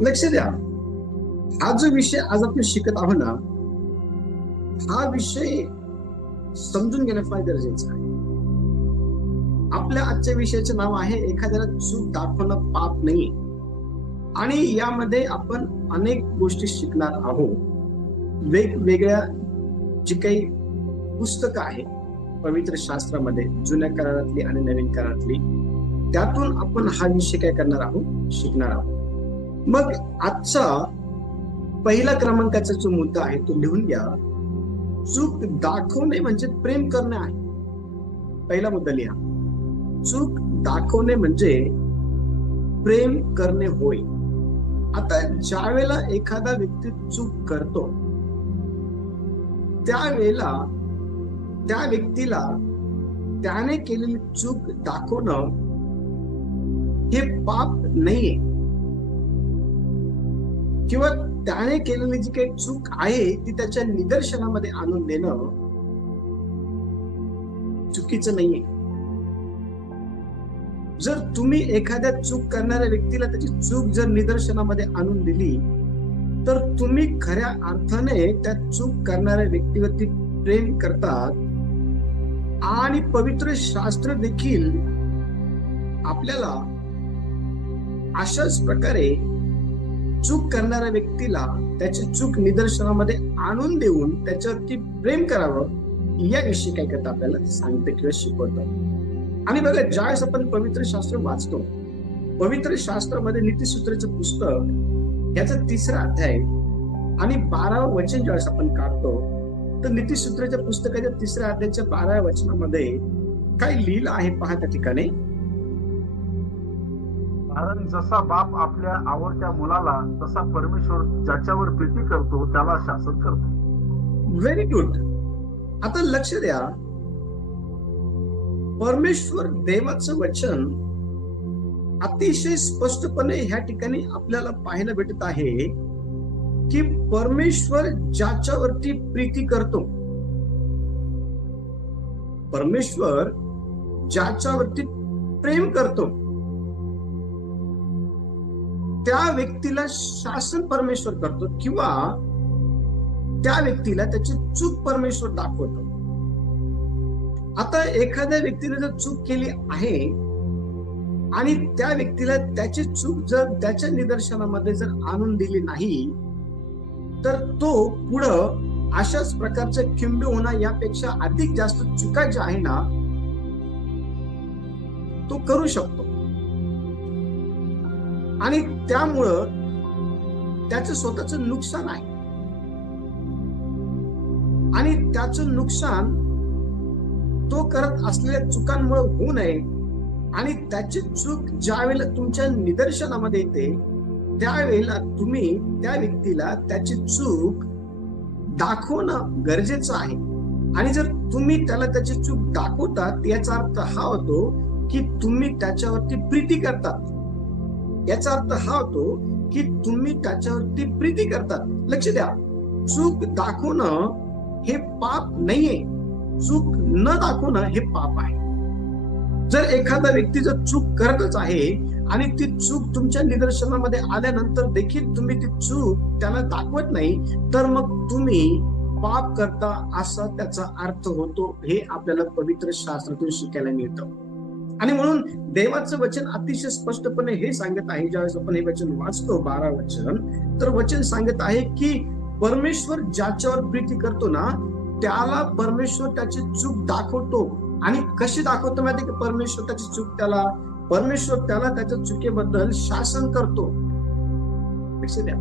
लक्ष द्या, हा जो विषय आज आपण शिकत आहोत ना, हा विषय समजून घेणं फार गरजेचं आहे. आपल्या आजच्या विषयाचे नाव आहे एखाद्याला चूक दाखवणं पाप नाही. आणि यामध्ये आपण अनेक गोष्टी शिकणार आहोत. वेगवेगळ्या जी काही पुस्तकं आहेत पवित्र शास्त्रामध्ये, जुन्या करारातली आणि नवीन करारातली, त्यातून आपण हा विषय काय करणार आहोत, शिकणार आहोत. मग आजचा पहिला क्रमांकाचा जो मुद्दा आहे तो लिहून घ्या. चूक दाखवणे म्हणजे प्रेम करणे आहे. पहिला मुद्दा लिहा. चूक दाखवणे म्हणजे प्रेम करणे होय. आता ज्या वेळेला एखादा व्यक्ती चूक करतो त्यावेळेला त्या व्यक्तीला त्याने केलेली चूक दाखवणं हे पाप नाहीये, किंवा त्याने केलेली जी काही चूक आहे ती त्याच्या निदर्शनामध्ये आणून देणं चुकीचं नाहीये. जर तुम्ही एखाद्या चूक करणाऱ्या व्यक्तीला त्याची चूक जर निदर्शनामध्ये आणून दिली तर तुम्ही खऱ्या अर्थाने त्या चूक करणाऱ्या व्यक्तीवरती प्रेम करतात. आणि पवित्र शास्त्र देखील आपल्याला अशाच प्रकारे चूक करणाऱ्या व्यक्तीला त्याची चूक निदर्शनामध्ये आणून देऊन त्याच्यावरती प्रेम करावं याविषयी काय करतं, आपल्याला सांगतं किंवा शिकवतं. आणि बघा, ज्यावेळेस आपण पवित्र शास्त्र वाचतो, पवित्र शास्त्रामध्ये नीतिसूत्राचं पुस्तक याचा 3रा अध्याय आणि 12वं वचन ज्यावेळेस आपण काढतो तर नीतिसूत्राच्या पुस्तकाच्या 3ऱ्या अध्यायाच्या 12व्या वचनामध्ये काय लिहिलं आहे पहा त्या ठिकाणी. कारण जसा बाप आपल्या आवडत्या मुलाला तसा परमेश्वर ज्याच्यावर प्रीती करतो त्याला शासन करतो. Very good. आता लक्ष द्या, परमेश्वर देवाचं वचन अतिशय स्पष्टपणे ह्या ठिकाणी आपल्याला पाहायला भेटत आहे की परमेश्वर ज्याच्यावरती प्रीती करतो, परमेश्वर ज्याच्यावरती प्रेम करतो त्या व्यक्तीला शासन परमेश्वर करतो, किंवा त्या व्यक्तीला त्याची चूक परमेश्वर दाखवतो. आता एखाद्या व्यक्तीने जर चूक केली आहे आणि त्या व्यक्तीला त्याची चूक जर त्याच्या निदर्शनामध्ये जर आणून दिली नाही तर तो पुढं अशाच प्रकारच्या किंबहुना यापेक्षा अधिक जास्त चुका ज्या आहे ना तो करू शकतो. आणि त्यामुळं त्याचं स्वतःचं नुकसान आहे. आणि त्याचं नुकसान तो करत असलेल्या चुकांमुळे होऊ नये, आणि त्याची चूक ज्या वेळेला तुमच्या निदर्शनामध्ये येते त्यावेळेला तुम्ही त्या व्यक्तीला त्याची चूक दाखवणं गरजेचं आहे. आणि जर तुम्ही त्याला त्याची चूक दाखवतात याचा अर्थ हा होतो की तुम्ही त्याच्यावरती प्रीती करतात. याचा अर्थ हा होतो की तुम्ही त्याच्यावरती प्रीती करतात. लक्ष द्या, चूक दाखवणं हे पाप नाहीये, चूक न दाखवणं हे पाप आहे. जर एखादा व्यक्ती जर चूक करतच आहे आणि ती चूक तुमच्या निदर्शनामध्ये आल्यानंतर देखील तुम्ही ती चूक त्याला दाखवत नाही तर मग तुम्ही पाप करता असा त्याचा अर्थ होतो. हे आपल्याला पवित्र शास्त्रातून शिकायला मिळतं. आणि म्हणून देवाचं वचन अतिशय स्पष्टपणे हे सांगत आहे, ज्यावेळेस आपण हे वचन वाचतो 12 वचन, तर वचन सांगत आहे की परमेश्वर ज्याच्यावर प्रीती करतो ना त्याला परमेश्वर त्याची चूक दाखवतो. आणि कशी दाखवतो माहिती की परमेश्वर त्याची चूक परमेश्वर त्याला त्याच्या चुकीबद्दल शासन करतो. लक्ष द्या,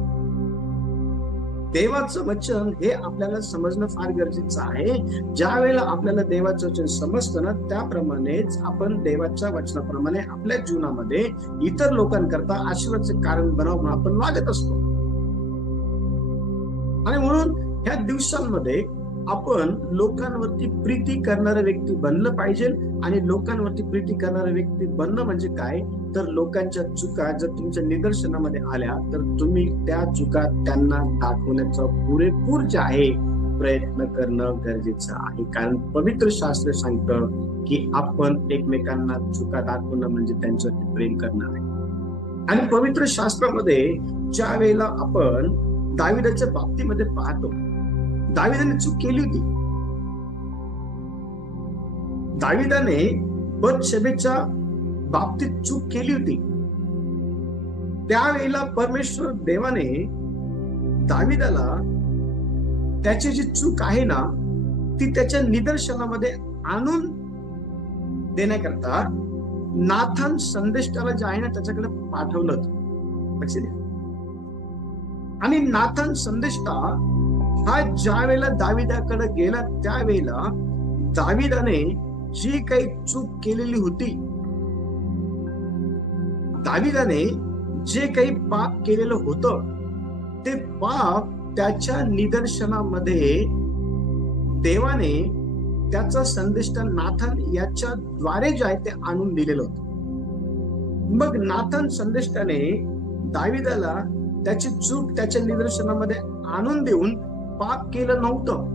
देवाचं वचन हे आपल्याला समजणं फार गरजेचं आहे. ज्या वेळेला आपल्याला देवाचं वचन समजतं ना त्याप्रमाणेच आपण देवाच्या वचनाप्रमाणे आपल्या जीवनामध्ये इतर लोकांकरता आशीर्वादाचे कारण बनवून आपण वागत असतो. आणि म्हणून ह्या दिवसांमध्ये आपण लोकांवरती प्रीती करणारा व्यक्ती बनलं पाहिजे. आणि लोकांवरती प्रीती करणारा व्यक्ती बनणं म्हणजे काय, तर लोकांच्या चुका जर तुमच्या निदर्शनामध्ये आल्या तर तुम्ही त्या चुका त्यांना दाखवण्याचा पुरेपूर जे आहे प्रयत्न करणं गरजेचं आहे. कारण पवित्र शास्त्र सांगतं की आपण एकमेकांना चुका दाखवणं म्हणजे त्यांच्यावरती प्रेम करणं आहे. आणि पवित्र शास्त्रामध्ये ज्या वेळेला आपण दाविदाच्या बाबतीमध्ये पाहतो, दाविदाने चूक केली होती. दाविदाने बतशेबेच्या बाबतीत चूक केली होती. त्यावेळेला परमेश्वर देवाने दाविदाला त्याची जी चूक आहे ना ती त्याच्या निदर्शनामध्ये आणून देण्याकरता नाथान संदेष्टाला जे आहे ना त्याच्याकडे पाठवलं होतं. लक्ष द्या. आणि नाथान संदेष्टा हा ज्या वेळेला दाविदाकडे गेला त्यावेळेला दाविदाने जी काही चूक केलेली होती, दाविदाने जे काही पाप केलेलं होतं ते पाप त्याच्या निदर्शनामध्ये देवाने त्याचा संदेष्ट नाथान याच्या द्वारे जे आहे ते आणून दिलेलं होतं. मग नाथान संदेष्टाने दाविदाला त्याची चूक त्याच्या निदर्शनामध्ये आणून देऊन पाप केलं नव्हतं.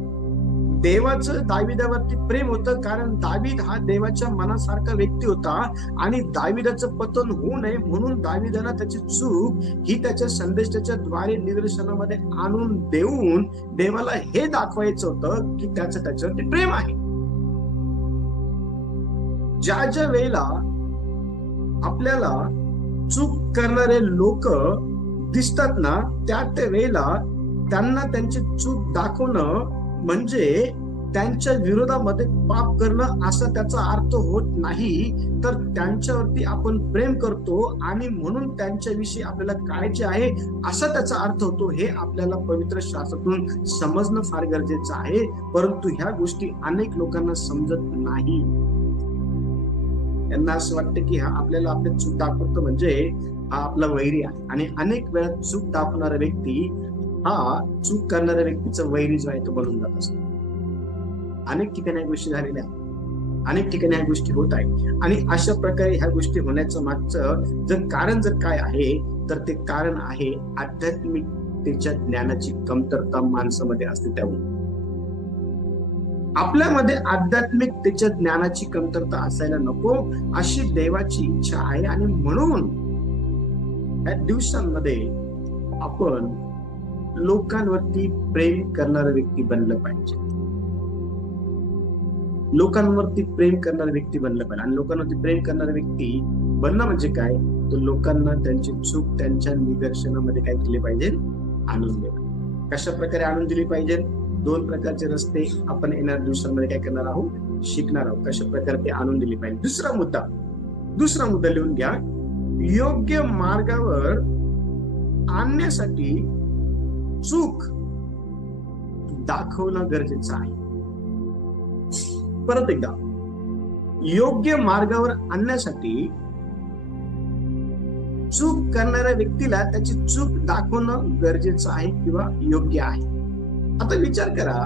देवाचं दाविदावरती प्रेम होतं, कारण दावीद हा देवाच्या मनासारखा व्यक्ती होता आणि दाविदाचं पतन होऊ नये म्हणून दाविदाला त्याची चूक ही त्याच्या संदेशाच्या द्वारे निदर्शनामध्ये आणून देऊन देवाला हे दाखवायचं होतं की त्याचं त्याच्यावरती प्रेम आहे. ज्या ज्या वेळेला आपल्याला चूक करणारे लोक दिसतात ना त्या वेळेला त्यांना त्यांची चूक दाखवणं म्हणजे त्यांच्या विरोधामध्ये पाप करणं असा त्याचा अर्थ होत नाही, तर त्यांच्यावरती आपण प्रेम करतो आणि म्हणून त्यांच्याविषयी आपल्याला काळजी आहे असा त्याचा अर्थ होतो. हे आपल्याला पवित्र शास्त्रातून समजणं फार गरजेचं आहे, परंतु ह्या गोष्टी अनेक लोकांना समजत नाही. त्यांना असं वाटतं की हा आपल्याला आपली चूक दाखवतो म्हणजे हा आपला वैरी आहे, आणि अनेक वेळा चूक दाखवणारा व्यक्ती हा चूक करणाऱ्या व्यक्तीचं वैरी जो आहे तो बनून जात असतो. अनेक ठिकाणी ह्या गोष्टी झालेल्या आहेत, अनेक ठिकाणी ह्या गोष्टी होत आहेत. आणि अशा प्रकारे ह्या गोष्टी होण्याचं मागचं कारण जर काय आहे तर ते कारण आहे आध्यात्मिकतेच्या ज्ञानाची कमतरता माणसामध्ये असते. त्यामुळे आपल्यामध्ये आध्यात्मिकतेच्या ज्ञानाची कमतरता असायला नको अशी देवाची इच्छा आहे. आणि म्हणून या दिवसांमध्ये आपण लोकांवरती प्रेम करणारा व्यक्ती बनलं पाहिजे. लोकांवरती प्रेम करणारा व्यक्ती बनलं पाहिजे. आणि लोकांवरती प्रेम करणारा व्यक्ती बनणं म्हणजे काय, तर लोकांना त्यांची चूक त्यांच्या निदर्शनामध्ये काय केले पाहिजे, आणून दिले. कशा प्रकारे आणून दिली पाहिजे, दोन प्रकारचे रस्ते आपण येणाऱ्या दिवसांमध्ये काय करणार आहोत, शिकणार आहोत. कशा प्रकारे ते आणून दिली पाहिजे. दुसरा मुद्दा लिहून घ्या. योग्य मार्गावर आणण्यासाठी चूक दाखवणं गरजेचं आहे. परत एकदा, योग्य मार्गावर आणण्यासाठी चूक करणाऱ्या व्यक्तीला त्याची चूक दाखवणं गरजेचं आहे किंवा योग्य आहे. आता विचार करा,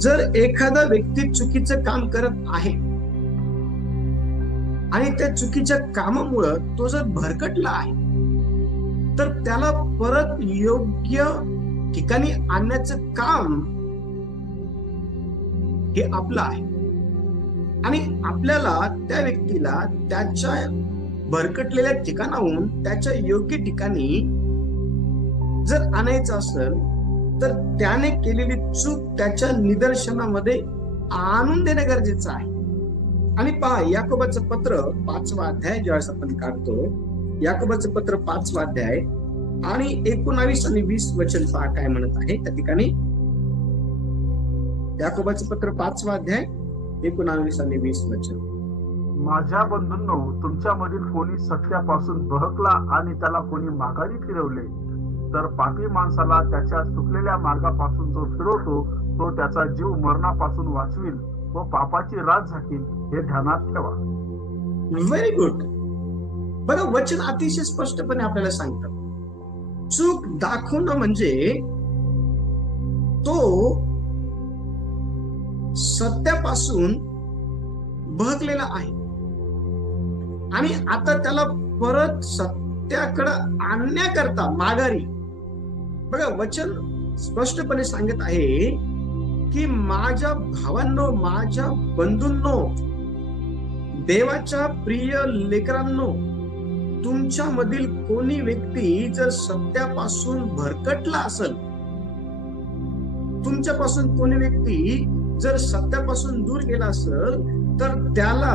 जर एखादा व्यक्ती चुकीचं काम करत आहे आणि त्या चुकीच्या कामामुळे तो जर भरकटला आहे तर त्याला परत योग्य ठिकाणी आणण्याचं काम हे आपलं आहे. आणि आपल्याला त्या व्यक्तीला त्याच्या भरकटलेल्या ठिकाणाहून त्याच्या योग्य ठिकाणी जर आणायचं असेल तर त्याने केलेली चूक त्याच्या निदर्शनामध्ये आणून देणं गरजेचं आहे. आणि पहा, याकोबाचं पत्र 5वा अध्याय ज्यावेळेस आपण काढतो, याकोबाचं पत्र 5वा अध्याय आणि 19 आणि 20 वचन पहा काय म्हणत आहे त्या ठिकाणी. याकोबाचं पत्र 5वा अध्याय 19 आणि 20 वचन. माझ्या बंधूंनो, तुमच्यामधील कोणी सत्यापासून बहकला आणि त्याला कोणी माघारी फिरवले तर पापी माणसाला त्याच्या चुकलेल्या मार्गापासून जो फिरवतो तो त्याचा जीव मरणापासून वाचविल व पापाची रात झाकील, हे ध्यानात ठेवा. Very good. बरं, वचन अतिशय स्पष्टपणे आपल्याला सांगतात, चूक दाखवणं म्हणजे तो सत्यापासून बहकलेला आहे आणि आता त्याला परत सत्याकडे आणण्याकरता माघारी. बघा, वचन स्पष्टपणे सांगत आहे की माझ्या भावांनो, माझ्या बंधूंनो, देवाच्या प्रिय लेकरांनो, तुमच्यामधील कोणी व्यक्ती जर सत्यापासून भरकटला असेल, तुमच्यापासून कोणी व्यक्ती जर सत्यापासून दूर गेला असेल, तर त्याला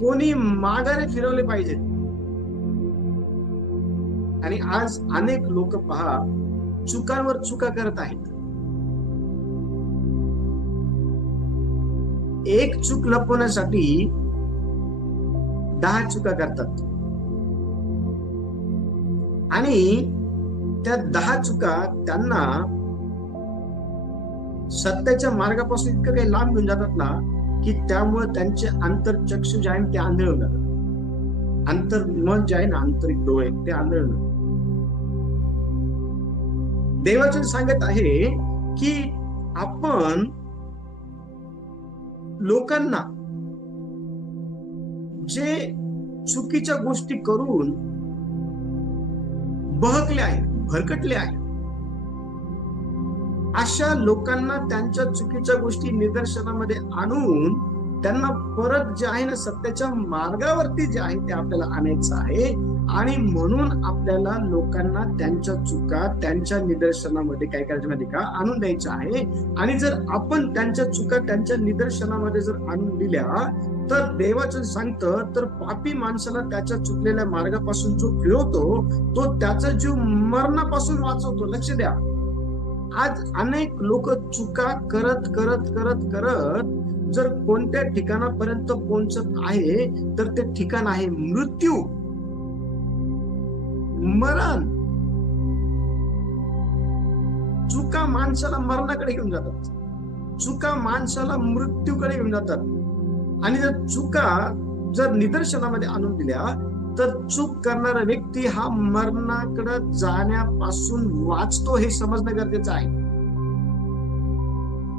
कोणी माघारी फिरवले पाहिजेत. आणि आज अनेक लोक पहा चुकांवर चुका करत आहेत. एक चूक लपवण्यासाठी 10 चुका करतात आणि त्या 10 चुका त्यांना सत्याच्या मार्गापासून इतकं काही लांब घेऊन जातात ना, की त्यामुळे त्यांचे आंतरचक्षु जे आहे ते आंधळून जातात. अंतर्मन जे आहे ना, आंतरिक डोळे ते आंधळून जातात. देवाचे सांगत आहे की आपण लोकांना जे चुकीच्या गोष्टी करून बहकले आहे, भरकटले आहे, अशा लोकांना त्यांच्या चुकीच्या गोष्टी निदर्शनामध्ये आणून त्यांना परत जे आहे ना सत्याच्या मार्गावरती जे आहे ते आपल्याला आणायचं आहे. आणि म्हणून आपल्याला लोकांना त्यांच्या चुका त्यांच्या निदर्शनामध्ये काय करायचं माहिती का, आणून द्यायचं आहे. आणि जर आपण त्यांच्या चुका त्यांच्या निदर्शनामध्ये जर आणून दिल्या तर देवाचं सांगतं, तर पापी माणसाला त्याच्या चुकलेल्या मार्गापासून जो फिरवतो तो त्याचा जीव मरणापासून वाचवतो. लक्ष द्या, आज अनेक लोक चुका करत करत करत करत जर कोणत्या ठिकाणापर्यंत पोहोचत आहे, तर ते ठिकाण आहे मृत्यू, मरण. चुका माणसाला मरणाकडे घेऊन जातात, चुका माणसाला मृत्यूकडे घेऊन जातात. आणि जर चुका जर निदर्शनामध्ये आणून दिल्या तर चूक करणारा व्यक्ती हा मरणाकडे जाण्यापासून वाचतो, हे समजणं गरजेचं आहे.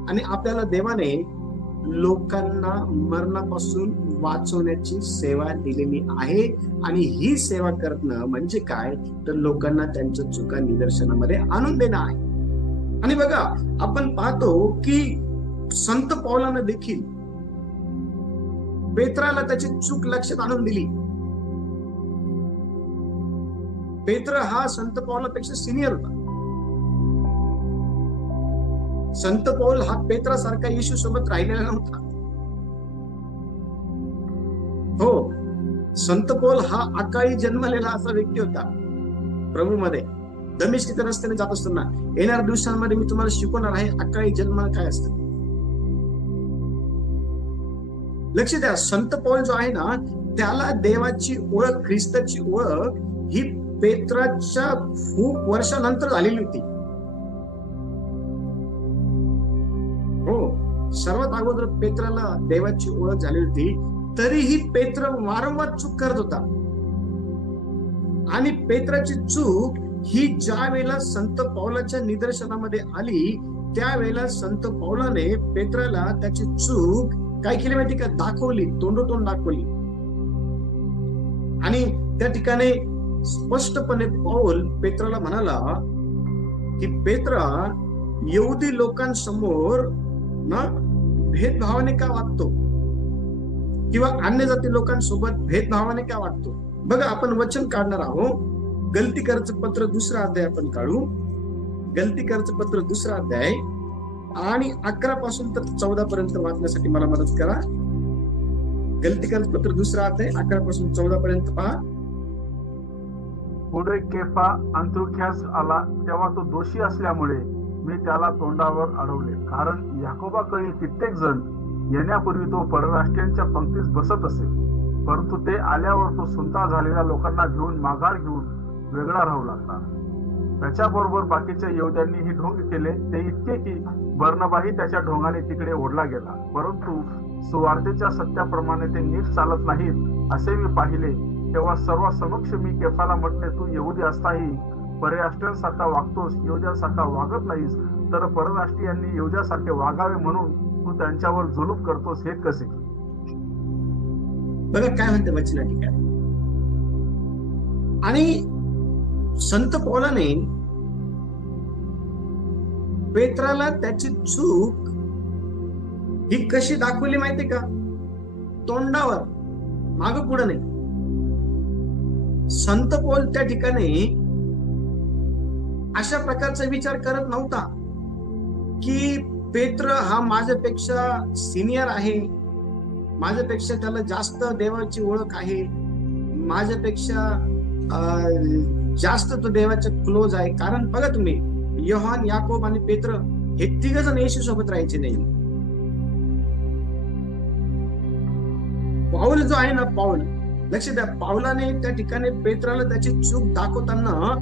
आणि आपल्याला देवाने लोकांना मरणापासून वाचवण्याची सेवा दिलेली आहे. आणि ही सेवा करणं म्हणजे काय, तर लोकांना त्यांच्या चुका निदर्शनामध्ये आणून देणं आहे. आणि बघा, आपण पाहतो की संत पौलानं देखील पेत्राला त्याची चूक लक्षात आणून दिली. पेत्र हा संत पौलापेक्षा सिनियर होता. संत पौल हा पेत्रासारखा येशू सोबत राहिलेला नव्हता. हो, संत पौल हा अकाळी जन्मलेला असा व्यक्ती होता प्रभू मध्ये. दमिश्कीच्या रस्त्याने जात असताना, येणाऱ्या दिवसांमध्ये मी तुम्हाला शिकवणार आहे अकाळी जन्म काय असतं. लक्ष द्या, संत पौल जो आहे ना, त्याला देवाची ओळख, ख्रिस्ताची ओळख ही पेत्राच्या खूप वर्षानंतर झालेली होती. हो, सर्वात अगोदर पेत्राला देवाची ओळख झाली होती. तरीही पेत्र वारंवार चूक करत होता. आणि पेत्राची चूक ही ज्या वेळेला संत पौलाच्या निदर्शनामध्ये आली, त्यावेळेला संत पौलाने पेत्राला त्याची चूक काय केली माहिती का, दाखवली, तोंडोतोंड दाखवली. आणि त्या ठिकाणी स्पष्टपणे पौल पेत्राला म्हणाला की पेत्रा, यहुदी लोकांसमोर ना भेदभावाने का वागतो, किंवा अन्य जाती लोकांसोबत भेदभावाने का वागतो. बघा, आपण वचन काढणार आहोत. गलती करायचं पत्र 2रा अध्याय आपण काढू. गलती करायचं पत्र 2रा अध्याय आणि 11 पासून तर 14 पर्यंत वाचण्यासाठी मला मदत करा. गलती करायचं पत्र 2रा अध्याय 11 पासून 14 पर्यंत पहा. पुढे केफा अंत्योख्यास आला, तेव्हा तो दोषी असल्यामुळे मी त्याला तोंडावर अडवले. कारण याकोबाकडील कित्येक जण येण्यापूर्वी तो परराष्ट्रीयांच्या पंक्तीस बसत असे, परंतु ते आल्यावर तो सुंता झालेल्या लोकांना घेऊन माघार घेऊन वेगळा राहू लागला. त्याच्याबरोबर बाकीच्या यहुद्यांनीही ढोंग केले, ते इतके की बर्नबाही त्याच्या ढोंगाने तिकडे ओढला गेला. परंतु सुवार्तेच्या सत्याप्रमाणे ते नीट चालत नाहीत असे मी पाहिले. तेव्हा सर्व समक्ष मी केफाला म्हटले, तू यहुदी असताही परराष्ट्रीयांसारखा वागतोस, यहुद्यांसारखा वागत नाहीस, तर परराष्ट्रीयांनी यहुद्यांसारखे वागावे म्हणून तू त्यांच्यावर जुलूम करतोस, हे कसे. बघा काय म्हणते वचना ठिकाणी. आणि संत पौलाने पेत्राला त्याची चूक ही कशी दाखवली माहितीये का, तोंडावर, माग पुढे नाही. संत पौल त्या ठिकाणी अशा प्रकारचा विचार करत नव्हता की पेत्र हा माझ्यापेक्षा सिनियर आहे, माझ्यापेक्षा त्याला जास्त देवाची ओळख आहे, माझ्यापेक्षा जास्त तो देवाच्या क्लोज आहे. कारण बघा तुम्ही, योहान, याकोब आणि पेत्र हे तिघ जण येशू सोबत राहायचे नाही. पाऊल जो आहे ना, पाऊल, लक्ष द्या, पावलाने त्या ठिकाणी पेत्राला त्याची चूक दाखवताना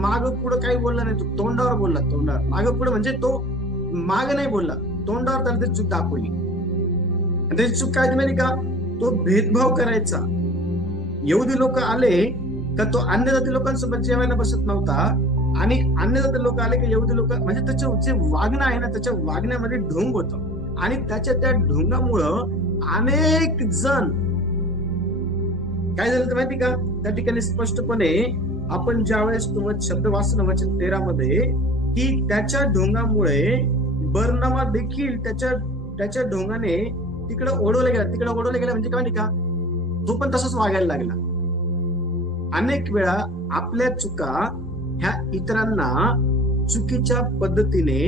माग पुढे काही बोलला नाही. तो तोंडावर बोलला, तोंडावर. माग पुढे म्हणजे तो माग नाही बोलला, तोंडावर त्याला त्याची चूक दाखवली. त्याची चूक काय माहिती का? तो भेदभाव करायचा. यहुदी लोक आले का तो अन्य जाती लोकांसोबत जेवायला बसत नव्हता, आणि अन्य जाती लोक आले की यहुदी लोक, म्हणजे त्याचं जे वागणं आहे ना, त्याच्या वागण्यामध्ये ढोंग होतं, आणि त्याच्या त्या ढोंगामुळं अनेक जण काय झालं तर माहिती का? त्या ठिकाणी स्पष्टपणे आपण ज्यावेळेस शब्द वाचन वचन 13 मध्ये, की त्याच्या ढोंगामुळे बर्नबा देखील त्याच्या ढोंगाने तिकडे ओढवला गेला म्हणजे काय माहिती का? तो पण तसंच वागायला लागला. अनेक वेळा आपल्या चुका ह्या इतरांना चुकीच्या पद्धतीने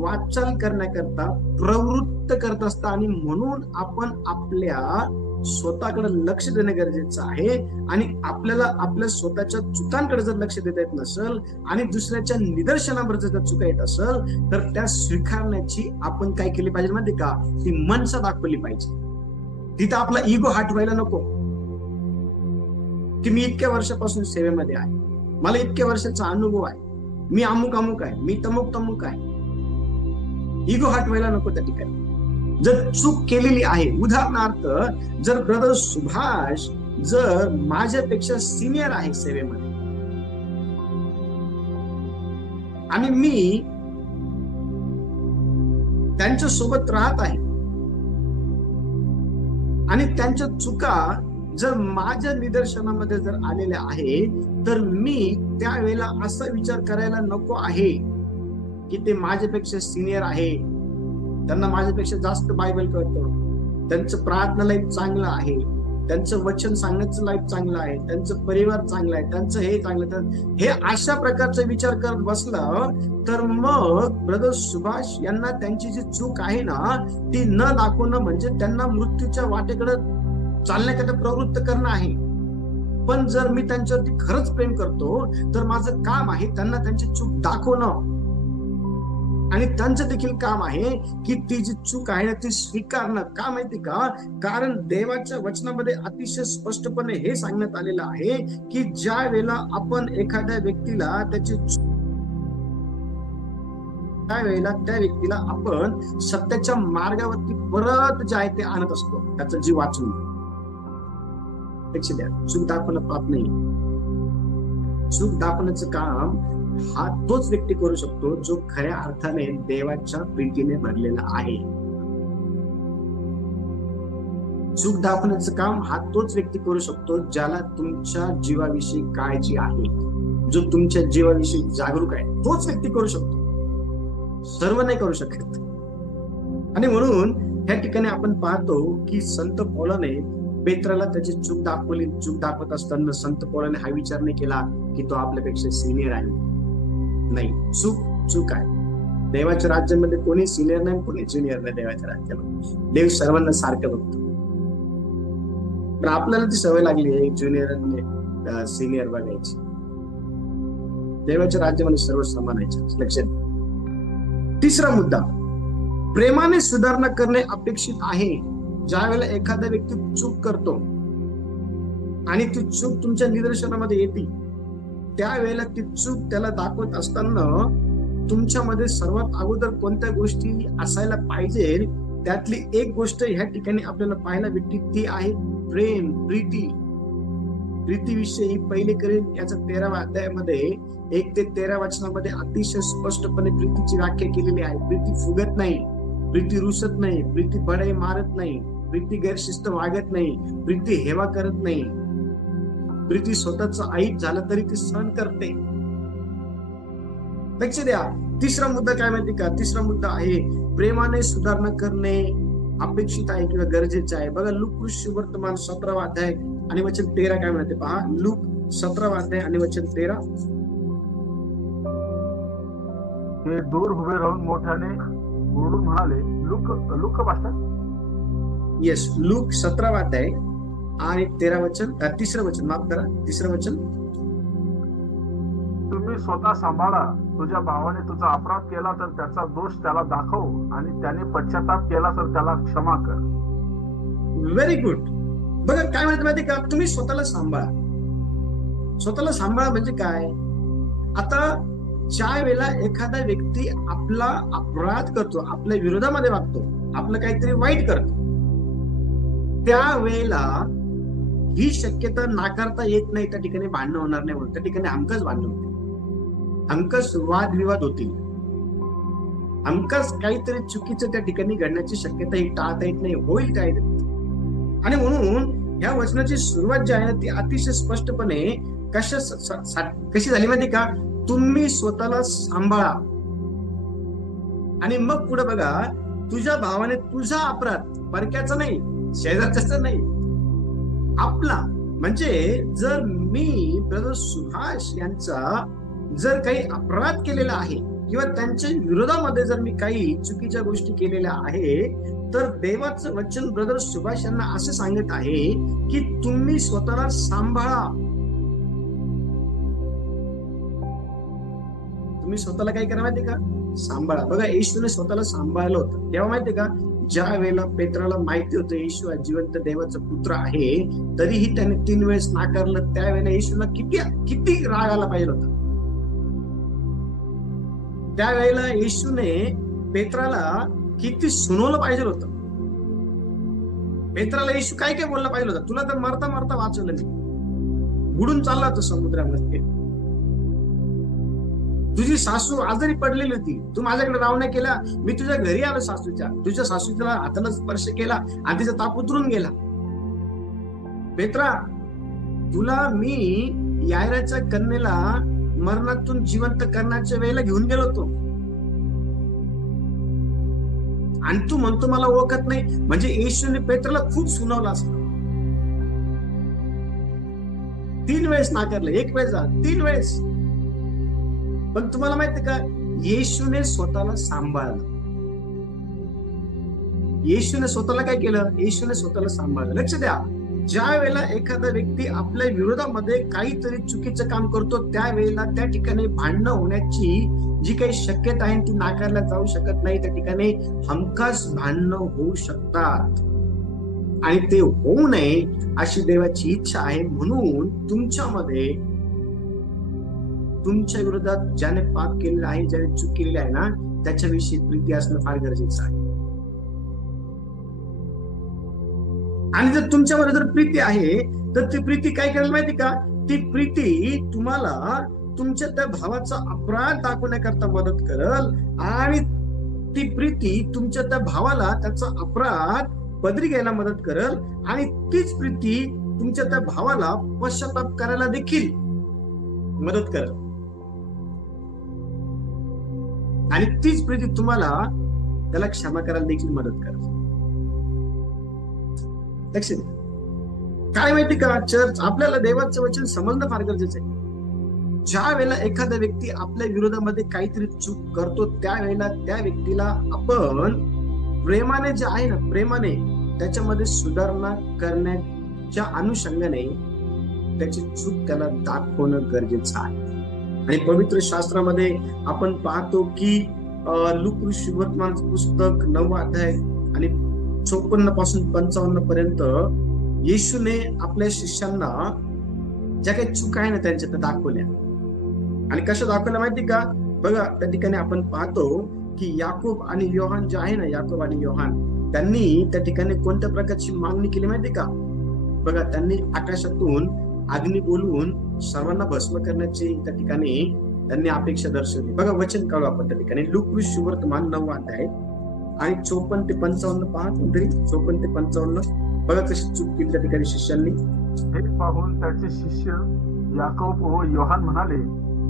वाटचाल करण्याकरता प्रवृत्त करत असतात, आणि म्हणून आपण आपल्या स्वतःकडे लक्ष देणं गरजेचं आहे. आणि आपल्याला आपल्या स्वतःच्या चुकांकडे जर लक्ष देता येत नसेल आणि दुसऱ्याच्या निदर्शनावर जर चुका येत असेल, तर त्या स्वीकारण्याची आपण काय केली पाहिजे माहिती का? ती मनसा दाखवली पाहिजे. तिथं आपला इगो हटवायला नको की मी इतक्या वर्षापासून सेवेमध्ये आहे, मला इतक्या वर्षाचा अनुभव आहे, मी अमुक अमुक आहे, मी तमुक आहे. इगो हटवायला नको त्या ठिकाणी. जर चूक केलेली आहे, उदाहरणार्थ जर ब्रदर सुभाष जर माझ्यापेक्षा सिनियर आहे सेवेमध्ये, आणि मी त्यांच्या सोबत राहत आहे, आणि त्यांच्या चुका जर माझ्या निदर्शनामध्ये जर आलेल्या आहे, तर मी त्यावेळेला असा विचार करायला नको आहे की ते माझ्यापेक्षा सिनियर आहे, त्यांना माझ्यापेक्षा जास्त बायबल कळतं, त्यांचं प्रार्थना लाईफ चांगलं आहे, त्यांचं वचन सांगण्याचं लाईफ चांगलं आहे, त्यांचं परिवार चांगलं आहे, त्यांचं हे चांगलं, हे अशा प्रकारचा विचार करत बसलं तर मग ब्रदर सुभाष यांना त्यांची जी चूक आहे ना, ती न दाखवणं म्हणजे त्यांना मृत्यूच्या वाटेकडे चालण्याकरता प्रवृत्त करणं आहे. पण जर मी त्यांच्यावरती खरंच प्रेम करतो, तर माझं काम आहे त्यांना त्यांची चूक दाखवणं, आणि त्यांचं देखील काम आहे की ती जी चूक आहे ना ती स्वीकारणं. का माहिती का? कारण देवाच्या वचनामध्ये अतिशय स्पष्टपणे हे सांगण्यात आलेलं आहे की ज्या वेळेला आपण एखाद्या व्यक्तीला त्यावेळेला त्या व्यक्तीला आपण सत्याच्या मार्गावरती परत जे आहे ते आणत असतो, त्याचा जीव वाचून. चूक दाखवणं पाप नाही. चूक दाखवण्याचं काम हा तोच व्यक्ती करू शकतो जो खऱ्या अर्थाने देवाच्या प्रीतीने भरलेला आहे. चूक दाखवण्याचं काम हा तोच व्यक्ती करू शकतो ज्याला तुमच्या जीवाविषयी काळजी आहे, जो तुमच्या जीवाविषयी जागरूक आहे. तोच व्यक्ती करू शकतो, सर्व नाही करू शकत. आणि म्हणून ह्या ठिकाणी आपण पाहतो की संत पौलाने पेत्राला त्याची चूक दाखवली. चूक दाखवत असताना संत पौलाने हा विचार नाही केला की तो आपल्यापेक्षा सिनियर आहे. नाही, चूक आहे. देवाच्या राज्यामध्ये कोणी सिनियर नाही, कोणी ज्युनियर नाही. देवाच्या राज्यामध्ये देव सर्वांना सारखं बघतो. पण आपल्याला ती सवय लागली आहे ज्युनियर आणि सिनियर बघायची. देवाच्या राज्यामध्ये सर्व समान आहे. लक्षात. तिसरा मुद्दा, प्रेमाने सुधारणा करणे अपेक्षित आहे. ज्या वेळेला एखादा व्यक्ती चूक करतो आणि ती चूक तुमच्या निदर्शनामध्ये येते, त्यावेळेला ती चूक त्याला दाखवत असताना तुमच्यामध्ये सर्वात अगोदर कोणत्या गोष्टी असायला पाहिजे, त्यातली एक गोष्ट ह्या ठिकाणी आपल्याला पाहायला भेटते, ती आहे प्रेम, प्रीती. प्रीतीविषयी पहिले करीन याचा 13व्या अध्यायामध्ये 1 ते 13 वचनामध्ये अतिशय स्पष्टपणे प्रीतीची व्याख्या केलेली आहे. प्रीती फुगत नाही, प्रीती रुसत नाही, प्रीती बडाई मारत नाही, प्रीती गैरशिस्त वागत नाही, प्रीती हेवा करत नाही, प्रीती स्वतःच ऐक झालं तरी ती सहन करते. लक्ष द्या. तिसरा मुद्दा काय माहिती का? तिसरा मुद्दा आहे प्रेमाने सुधारणा करणे अपेक्षित आहे किंवा गरजेचे आहे. बघा लूक वर्तमान 17वा अध्याय आणि वचन 13 काय म्हणते पहा. लूक 17 अध्याय आणि वचन 13. ते दूर उभे राहून मोठ्याने ओरडून म्हणाले, look look pastor. Yes, look 17 अध्याय आणि 13 वचन, 3रं वचन, माफ करा, 3रं वचन. तुम्ही स्वतः सांभाळा. तुझ्या भावाने तुझा अपराध केला तर त्याचा दोष त्याला दाखव, आणि त्याने पश्चाताप केला तर त्याला क्षमा कर. Very good. बघा काय म्हणते माहिती का, तुम्ही स्वतःला सांभाळा. स्वतःला सांभाळा म्हणजे काय, आता ज्या वेळेला एखादा व्यक्ती आपला अपराध करतो, आपल्या विरोधामध्ये वागतो, आपलं काहीतरी वाईट करतो, त्यावेळेला ही शक्यता नाकारता येत नाही, त्या ठिकाणी भांडणं होणार नाही, त्या ठिकाणी हमखास भांडणं होते, हमखास वादविवाद होतील, हमखास काहीतरी चुकीचं त्या ठिकाणी घडण्याची शक्यता ही टाळता येत नाही, होईल काय. आणि म्हणून या वचनाची सुरुवात जी आहे ना, ती अतिशय स्पष्टपणे कशी झाली माहिती का, तुम्ही स्वतःला सांभाळा. आणि मग पुढे बघा, तुझ्या भावाने तुझा अपराध, परक्याचा नाही, शेजारचा नाही, आपला, म्हणजे जर मी ब्रदर सुभाष यांचा जर काही अपराध केलेला आहे किंवा त्यांच्या विरोधामध्ये जर मी काही चुकीच्या गोष्टी केलेल्या आहे, तर देवाचं वचन ब्रदर सुभाष यांना असं सांगत आहे की तुम्ही स्वतःला सांभाळा. तुम्ही स्वतःला काय करा माहिती का, सांभाळा. बघा, येशूने स्वतःला सांभाळलं होतं तेव्हा माहितीये का, ज्या वेळेला पेत्राला माहिती होतं येशू जिवंत देवाचा पुत्र आहे, तरीही त्याने 3 वेळेस नाकारलं. त्यावेळेला येशूला किती राग आला पाहिजे होता. त्यावेळेला येशूने पेत्राला किती सुनवलं पाहिजे होतं. पेत्राला येशू काय काय बोललं पाहिजे होतं, तुला तर मरता मरता वाचवलं मी, बुडून चालला होता समुद्रामध्ये, तुझी सासू आजारी पडलेली होती, तू माझ्याकडे राव नाही केला, मी तुझ्या घरी आलो, तुझ्या सासूच्या हाताला स्पर्श केला आणि तिचा ताप उतरून गेला. पेत्रा, तुला मी यायराच्या कन्येला मरणातून जिवंत करण्याच्या वेळेला घेऊन गेलो होतो, आणि तू म्हणतो मला ओळखत नाही. म्हणजे येशूने पेत्राला खूप सुनावलं असं. 3 वेळेस नाकारलं, 1 वेळेस, 3 वेळेस. पण तुम्हाला माहिती का, येशूने स्वतःला सांभाळलं. येशूने स्वतःला काय केलं, येशूने स्वतःला सांभाळलं. लक्ष द्या, ज्या वेळेला एखादा व्यक्ती आपल्या विरोधामध्ये काहीतरी चुकीचं काम करतो, त्यावेळेला त्या ठिकाणी भांडणं होण्याची जी काही शक्यता आहे ती नाकारल्या जाऊ शकत नाही. त्या ठिकाणी हमखास भांडणं होऊ शकतात, आणि ते होऊ नये अशी देवाची इच्छा आहे. म्हणून तुमच्यामध्ये, तुमच्या विरोधात ज्याने पाप केलेलं आहे, ज्याने चूक केलेली आहे ना, त्याच्याविषयी प्रीती असणं फार गरजेचं आहे. आणि जर तुमच्यामध्ये जर प्रीती आहे, तर ती प्रीती काय करेल माहिती का, ती प्रीती तुम्हाला तुमच्या त्या भावाचा अपराध दाखवण्याकरता मदत करल, आणि ती प्रीती तुमच्या त्या भावाला त्याचा अपराध पदरी घ्यायला मदत करल, आणि तीच प्रीती तुमच्या त्या भावाला पश्चाताप करायला देखील मदत करल, आणि तीच प्रीती तुम्हाला त्याला क्षमा करायला देखील मदत करल. लक्ष द्या, काय माहिती का चर्च, आपल्याला देवाचं वचन समजणं फार गरजेचं आहे. ज्या वेळेला एखादा व्यक्ती आपल्या विरोधामध्ये काहीतरी चूक करतो, त्यावेळेला त्या व्यक्तीला आपण प्रेमाने जे आहे ना, प्रेमाने त्याच्यामध्ये सुधारणा करण्याच्या अनुषंगाने त्याची चूक त्याला दाखवणं गरजेचं आहे. आणि पवित्र शास्त्रामध्ये आपण पाहतो की लूक शुभवर्तमानचं पुस्तक 9 अध्याय आणि 54 पासून 55 पर्यंत येशूने आपल्या शिष्यांना ज्या काही चुका आहे ना त्यांच्या त्या दाखवल्या. आणि कशा दाखवल्या माहिती का, बघा त्या ठिकाणी आपण पाहतो की याकूब आणि योहान जे आहे ना, याकूब आणि योहान त्यांनी त्या ठिकाणी कोणत्या प्रकारची मागणी केली माहिती का. बघा, त्यांनी आकाशातून अग्नी बोलवून सर्वांना भस्म करण्याची त्या ठिकाणी त्यांनी अपेक्षा दर्शवली. बघा वचन काढू आपण त्या ठिकाणी, लूक शुभवर्तमान 9 अध्याय आणि 54 ते 55 पहा, कोणतरी 54 ते 55. बघा कशी चूक केली त्या ठिकाणी शिष्यांनी. हे पाहून त्याचे शिष्य याकूब व योहान म्हणाले,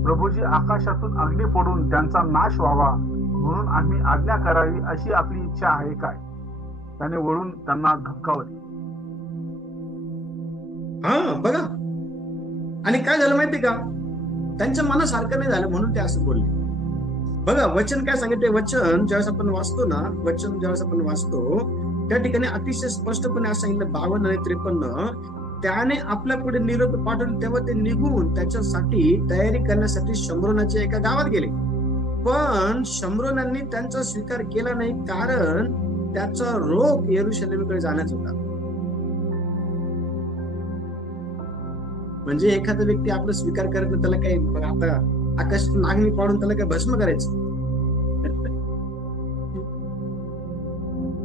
प्रभूजी, आकाशातून अग्नी पडून त्यांचा नाश व्हावा म्हणून आम्ही आज्ञा करावी अशी आपली इच्छा आहे काय. त्याने वळून त्यांना धक्कावले. हा बघा, आणि काय झालं माहितीये का, त्यांच्या मनासारखं नाही झालं म्हणून ते असं बोलले. बघा वचन काय सांगितले, वचन ज्यावेळेस आपण वाचतो ना, वचन ज्यावेळेस आपण वाचतो त्या ठिकाणी अतिशय स्पष्टपणे असं सांगितलं 52 आणि 53, त्याने आपल्या पुढे निरोप पाठवून तेव्हा ते निघून त्याच्यासाठी तयारी करण्यासाठी शम्रोनाच्या एका गावात गेले. पण शम्रोनांनी त्यांचा स्वीकार केला नाही, कारण त्याचा रोग यरूशलेमकडे जाण्याचा होता. म्हणजे एखादा व्यक्ती आपला स्वीकार करत नाही, त्याला काही आता आकाशातून अग्नी पाडून त्याला काय भस्म करायचं?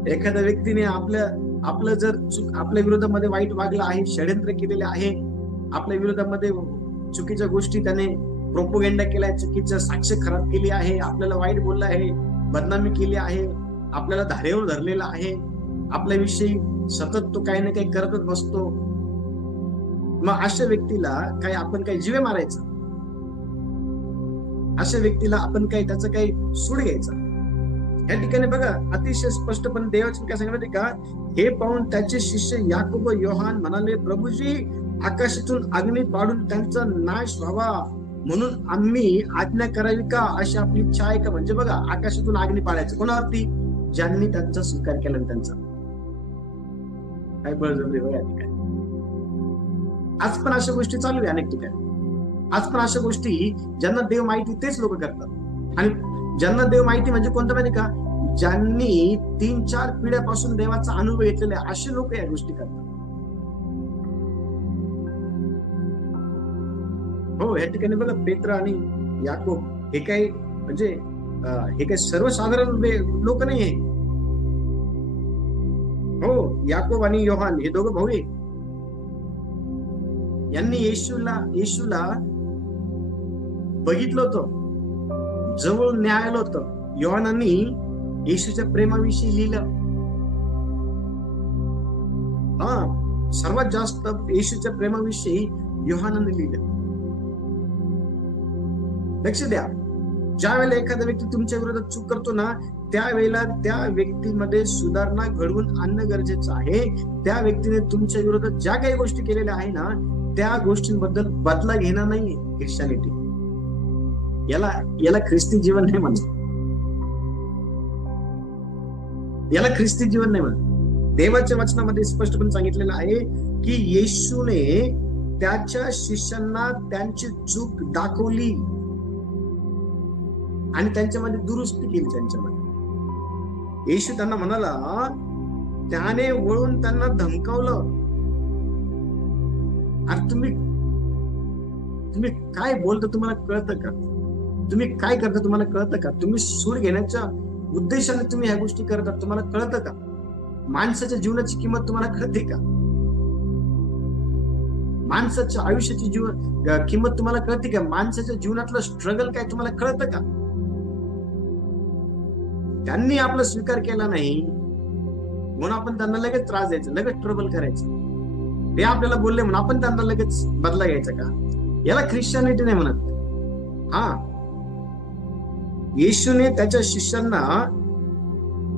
एखाद्या व्यक्तीने आपलं जर आपल्या विरोधामध्ये वाईट वागलं आहे, षड्यंत्र केलेले आहे, आपल्या विरोधामध्ये चुकीच्या गोष्टी त्याने प्रोपोगेंडा केलाय, चुकीचं साक्ष खराब केली आहे, आपल्याला वाईट बोललं आहे, बदनामी केली आहे, आपल्याला धारेवर धरलेला आहे, आपल्याविषयी सतत तो काही ना काही करतच बसतो, मग अशा व्यक्तीला आपण काही जीवे मारायचं? अशा व्यक्तीला आपण त्याचं काही सूड घ्यायचं? या ठिकाणी बघा अतिशय स्पष्टपणे देवाचे काय सांगितलं का, हे पाहून त्याचे शिष्य याकोब व योहान म्हणाले, प्रभूजी, आकाशातून अग्नी पाडून त्यांचा नाश व्हावा म्हणून आम्ही आज्ञा करावी का, अशी आपली इच्छा आहे का? म्हणजे बघा, आकाशातून अग्नी पाडायचं कोणावरती? ज्यांनी त्यांचा स्वीकार केला त्यांचा. काय बळजबरी बघा या ठिकाणी. आज पण अशा गोष्टी चालू आहे अनेक ठिकाणी. आज पण अशा गोष्टी ज्यांना देव माहिती तेच लोक करतात. आणि ज्यांना देव माहिती म्हणजे कोणतं माहिती का, ज्यांनी 3-4 पिढ्यापासून देवाचा अनुभव घेतलेला आहे, असे लोक या गोष्टी करतात. हो, या ठिकाणी बघा पेत्र आणि याकोब हे काही म्हणजे हे काही सर्वसाधारण लोक नाही आहे. हो, याकोब आणि योहान हे दोघं भाऊ आहेत. यांनी येशूला बघितलं होतं, जवळ न्यायला होतं. योहानांनी येशूच्या प्रेमाविषयी लिहिलं. सर्वात जास्त येशूच्या प्रेमाविषयी योहानाने लिहिलं. लक्ष द्या, ज्या वेळेला एखादा व्यक्ती तुमच्या विरोधात चूक करतो ना, त्यावेळेला त्या व्यक्तीमध्ये सुधारणा घडवून आणणं गरजेचं आहे. त्या व्यक्तीने तुमच्या विरोधात ज्या काही गोष्टी केलेल्या आहे ना, त्या गोष्टींबद्दल बदला घेणं नाही ख्रिश्चनिटी. याला ख्रिस्ती जीवन नाही म्हणत. याला ख्रिस्ती जीवन नाही म्हणत. देवाच्या वचनामध्ये स्पष्टपणे सांगितलेलं आहे की येशूने त्याच्या शिष्यांना त्यांची चूक दाखवली आणि त्यांच्यामध्ये दुरुस्ती केली. त्यांच्यामध्ये येशू त्यांना म्हणाला, त्याने वळून त्यांना धमकावलं, अरे तुम्ही काय बोलता, तुम्हाला कळतं का? तुम्ही काय करता तुम्हाला कळतं का? तुम्ही सूड घेण्याच्या उद्देशाने तुम्ही ह्या गोष्टी करतात, तुम्हाला कळतं का? माणसाच्या जीवनाची किंमत तुम्हाला कळते का? माणसाच्या आयुष्याची किंमत तुम्हाला कळते का? माणसाच्या जीवनातलं स्ट्रगल काय तुम्हाला कळतं का? त्यांनी आपला स्वीकार केला नाही म्हणून आपण त्यांना लगेच त्रास द्यायचा, लगेच ट्रबल करायचं. ते आपल्याला बोलले म्हणून आपण त्यांना लगेच बदला घ्यायचा का? याला ख्रिश्चनिटी नाही म्हणत. येशूने त्याच्या शिष्यांना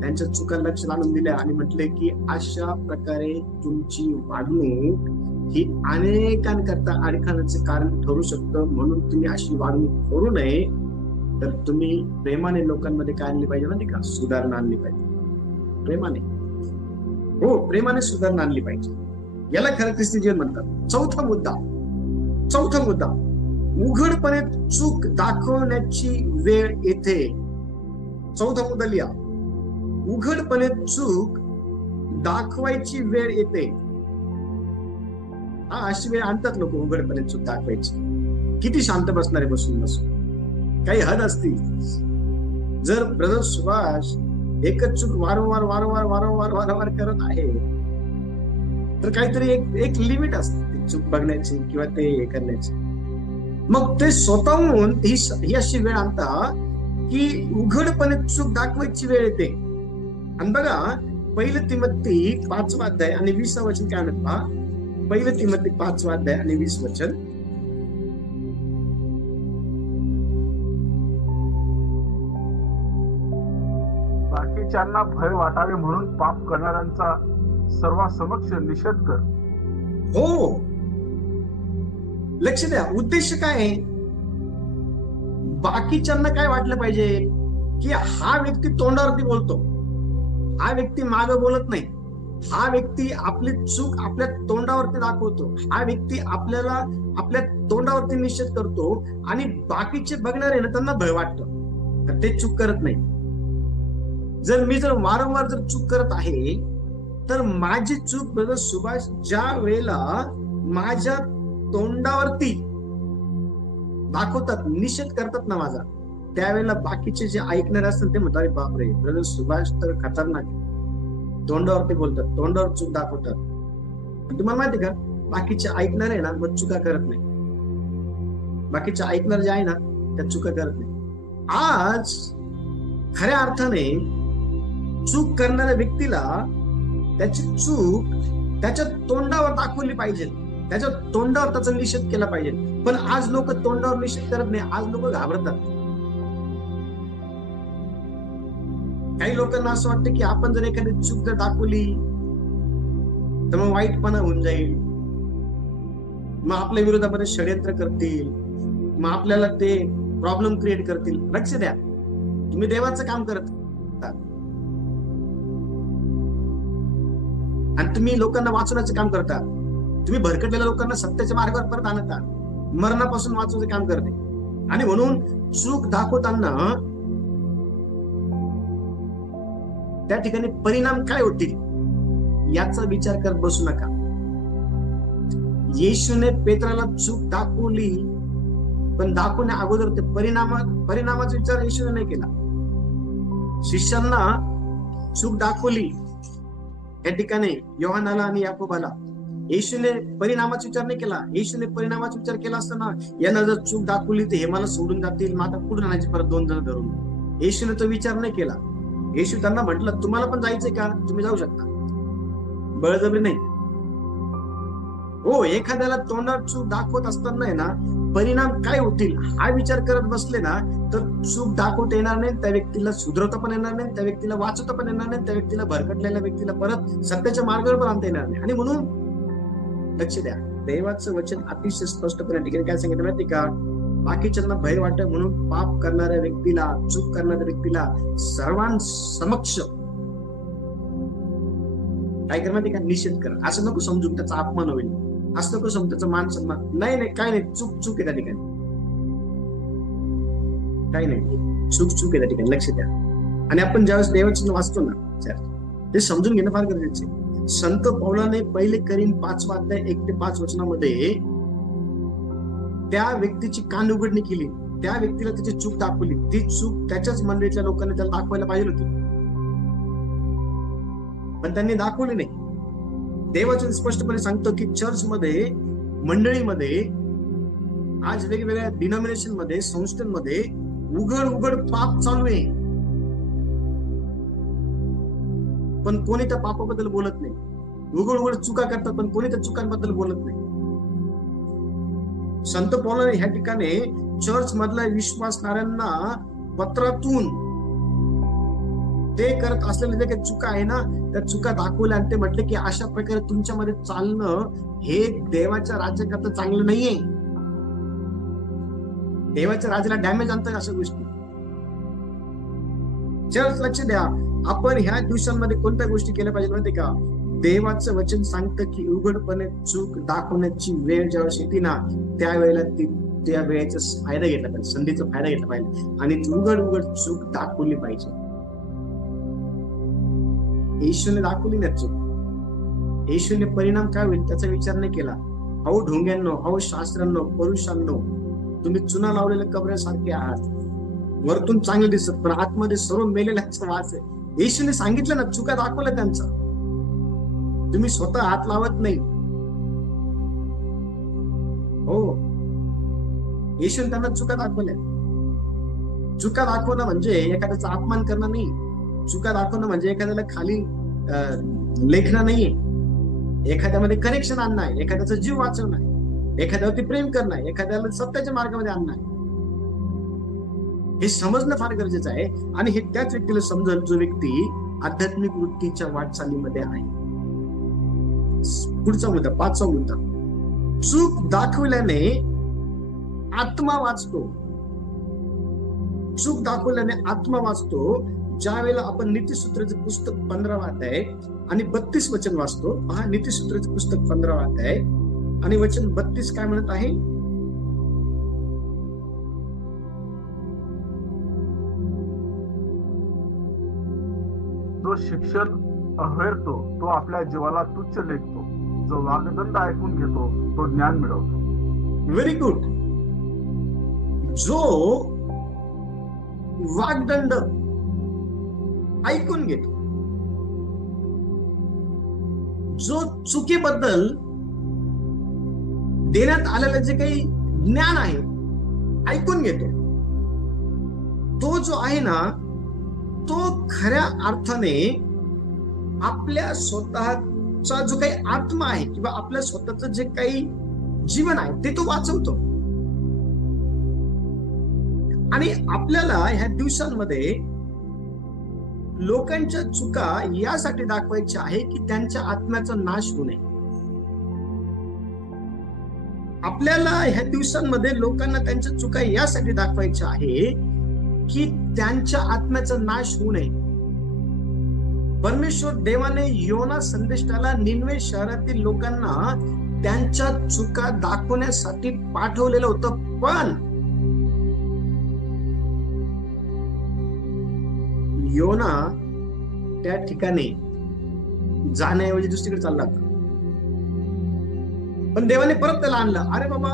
त्यांच्या चुका लक्ष आणून दिल्या आणि म्हटले की अशा प्रकारे तुमची वागणूक ही अनेकांकरता अडखळण्याचे कारण ठरू शकतं, म्हणून तुम्ही अशी वागणूक करू नये. तर तुम्ही प्रेमाने लोकांमध्ये काय आणली पाहिजे माहिती का? सुधारणा आणली पाहिजे. प्रेमाने, हो, प्रेमाने सुधारणा आणली पाहिजे. याला खरं ख्रिस्ती जीवन म्हणतात. चौथा मुद्दा, उघडपणे चूक दाखवण्याची वेळ येते. चौथा मुद्दा लिहा, उघडपणे चूक दाखवायची वेळ येते. अशी वेळ आणतात लोक उघडपणे चूक दाखवायची. किती शांत बसणारे बसून काही हद असती. जर ब्रदर सुभाष एकच चूक वारंवार करत आहे, तर काहीतरी एक लिमिट असते चूक बघण्याची किंवा ते हे करण्याची. मग ते स्वतःहून ही अशी वेळ आणता की उघडपणे चूक दाखवायची वेळ येते. आणि बघा 1 तिमोथी 5 अध्याय आणि 20 वचन काय म्हणत पहा. 1 तिमोथी 5 अध्याय आणि 20 वचन. बाकीच्यांना भय वाटावे म्हणून पाप करणाऱ्यांचा सर्वांसमक्ष निषेध कर. हो, लक्ष द्या, उद्देश काय आहे? बाकीच्यांना काय वाटलं पाहिजे की हा व्यक्ती तोंडावरती बोलतो, हा व्यक्ती मागे बोलत नाही, हा व्यक्ती आपली चूक आपल्या तोंडावरती दाखवतो, हा व्यक्ती आपल्याला आपल्या तोंडावरती निषेध करतो, आणि बाकीचे बघणारे ना त्यांना भय वाटतं तर ते चूक करत नाही. जर मी वारंवार चूक करत आहे तर माझी चूक ब्रदर सुभाष ज्या वेळेला माझ्या तोंडावरती दाखवतात, निषेध करतात ना माझा, त्यावेळेला बाकीचे जे ऐकणारे असतात ते म्हणतात, बापरे ब्रदर सुभाष तर खतरनाक, तोंडावरती बोलतात, तोंडावर चूक दाखवतात. तुम्हाला माहिती का, बाकीचे ऐकणारे ना मग चुका करत नाही, बाकीचे ऐकणारे जे आहे ना त्या चुका करत नाही. आज खऱ्या अर्थाने चूक करणाऱ्या व्यक्तीला त्याची चूक त्याच्या तोंडावर दाखवली पाहिजे, त्याच्या तोंडावर त्याचा निषेध केला पाहिजे. पण आज लोक तोंडावर निषेध करत नाही, आज लोक घाबरतात. काही लोकांना असं वाटतं की आपण जर एखादी चूक जर दाखवली तर मग वाईटपणा होऊन जाईल, मग आपल्या विरोधामध्ये षड्यंत्र करतील, मग आपल्याला ते प्रॉब्लेम क्रिएट करतील. लक्ष द्या, तुम्ही देवाचं काम करत आणि तुम्ही लोकांना वाचवण्याचं काम करता, तुम्ही भरकटलेल्या लोकांना सत्याच्या मार्गावर परत आणता, मरणापासून वाचवण्याचं काम करते. आणि म्हणून चूक दाखवताना त्या ठिकाणी परिणाम काय होतील याचा विचार करत बसू नका. येशूने पेत्राला चूक दाखवली, पण दाखवण्या अगोदर ते परिणामाचा विचार येशूने नाही केला. शिष्यांना चूक दाखवली या ठिकाणी योहानाला आणि याकोबाला, येशूने परिणामाचा विचार नाही केला. येशूने परिणामाचा विचार केला असताना यांना जर चूक दाखवली तर हे मला सोडून जातील, मग आता कुठून आणायचे परत 2 जण धरून. येशूने तो विचार नाही केला. येशू त्यांना म्हटलं, तुम्हाला पण जायचंय का, तुम्ही जाऊ शकता, बळजबरी नाही. हो, एखाद्याला तोंडात चूक दाखवत असताना ना परिणाम काय होतील हा विचार करत बसले ना तर चूक दाखवता येणार नाही, त्या व्यक्तीला सुधरवता पण येणार नाही, त्या व्यक्तीला वाचवता पण येणार नाही, त्या व्यक्तीला भरकटलेल्या व्यक्तीला परत सत्याच्या मार्गावर पण आणता येणार नाही. आणि म्हणून लक्ष द्या, देवाचं वचन अतिशय स्पष्टपणे ठिकाणी काय सांगितलं माहिती का, बाकीच्यांना भय वाटत म्हणून पाप करणाऱ्या व्यक्तीला, चूक करणाऱ्या व्यक्तीला सर्वांसमक्ष काय कर माहिती का, निषेध कर. असं नको समजू त्याचा अपमान होईल, असं नको समजू त्याचा मान सन्मान नाही, नाही काय नाही, चूक आहे त्या ठिकाणी, काही नाही, चूक आहे त्या ठिकाणी. लक्ष द्या. आणि आपण ज्यावेळेस देवाचं वाचतो ना ते समजून घेणं फार गरजेचं आहे. संत पौलाने पहिले करीन 5 अध्याय 1 ते 5 वचनामध्ये त्या व्यक्तीची कान उघडणी केली, त्या व्यक्तीला त्याची चूक दाखवली. ती चूक त्याच्याच मंडळीतल्या लोकांनी त्याला दाखवायला पाहिजे होती, पण त्यांनी दाखवली नाही. देवाचं स्पष्टपणे सांगतो की चर्चमध्ये, मंडळीमध्ये, आज वेगवेगळ्या डिनॉमिनेशन मध्ये, संस्थांमध्ये उघड पाप चालू आहे, पण कोणी त्या पापाबद्दल बोलत नाही. उघड चुका करतात पण कोणी त्या चुकांबद्दल बोलत नाही. संत पौलाने ह्या ठिकाणी चर्च मधल्या विश्वासणाऱ्यांना पत्रातून ते करत असलेले जे काही चुका आहे ना त्या चुका दाखवल्या आणि ते म्हटले की अशा प्रकारे तुमच्यामध्ये चालणं हे देवाच्या राज्याकरता चांगलं नाहीये. देवाच्या राज्याला डॅमेज आणतात अशा गोष्टी. चर्च लक्ष द्या, आपण ह्या दिवसांमध्ये कोणत्या गोष्टी केल्या पाहिजे माहिती का, देवाचं वचन सांगतं की उघडपणे चूक दाखवण्याची वेळ ज्यावेळेस येते ना त्यावेळेला त्या वेळेचा फायदा घेतला पाहिजे, संधीचा फायदा घेतला पाहिजे आणि उघड चूक दाखवली पाहिजे. येशूने दाखवली ना चूक, येशूने परिणाम काय होईल त्याचा विचार नाही केला. अहो ढोंग्यांनो, अहो शास्त्रांनो, पुरुषांनो, तुम्ही चुना लावलेल्या कबऱ्यासारखे आहात. वरतून चांगले दिसत पण आतमध्ये सर्व मेलेल्याचा वास आहे. येशूने सांगितलं ना, चुका दाखवल्या त्यांचा, तुम्ही स्वतः हात लावत नाही. हो, येशूने त्यांना चुका दाखवल्या. चुका दाखवणं म्हणजे एखाद्याचा अपमान करणं नाही. चुका दाखवणं म्हणजे एखाद्याला खाली लेखणं नाहीये. एखाद्यामध्ये कनेक्शन आणणं आहे, एखाद्याचा जीव वाचवणं आहे, एखाद्यावरती प्रेम करणं आहे, एखाद्याला सत्याच्या मार्गामध्ये आणणं आहे. हे समजणं फार गरजेचं आहे आणि हे त्याच व्यक्तीला समजेल जो व्यक्ती आध्यात्मिक वृत्तीच्या वाटचालीमध्ये आहे. पुढचा मुद्दा, 5वा मुद्दा, चूक दाखवल्याने आत्मा वाचतो. चूक दाखवल्याने आत्मा वाचतो. ज्या वेळेला आपण नीतिसूत्राचे पुस्तक 15 अध्याय आणि 32 वचन वाचतो. पहा, नीतिसूत्राचे पुस्तक 15 अध्याय आणि वचन 32 काय म्हणत आहे? जो शिक्षण अहेरतो तो आपल्या जीवाला तुच्छ लेखतो. जो वाग्दंड ऐकून घेतो तो ज्ञान मिळवतो. Very good. जो वाग्दंड ऐकून घेतो, जो चुकीबद्दल देण्यात आलेलं जे काही ज्ञान आहे ऐकून घेतो, तो जो आहे ना, तो खऱ्या अर्थाने आपल्या स्वतःचा जो काही आत्मा आहे किंवा आपल्या स्वतःचं जे काही जीवन आहे ते तो वाचवतो. आणि आपल्याला ह्या दिवसांमध्ये लोकांच्या चुका यासाठी दाखवायच्या आहे की त्यांच्या आत्म्याचा नाश होऊ नये. आपल्याला ह्या दिवसांमध्ये लोकांना त्यांच्या चुका यासाठी दाखवायच्या आहे की त्यांच्या आत्म्याचा नाश होऊ नये. परमेश्वर देवाने योना संदेशाला निनवे शहरातील लोकांना त्यांच्या चुका दाखवण्यासाठी पाठवलेलं होतं, पण योना त्या ठिकाणी जाण्याऐवजी दुसरीकडे चालला होता. पण देवाने परत त्याला आणलं. अरे बाबा,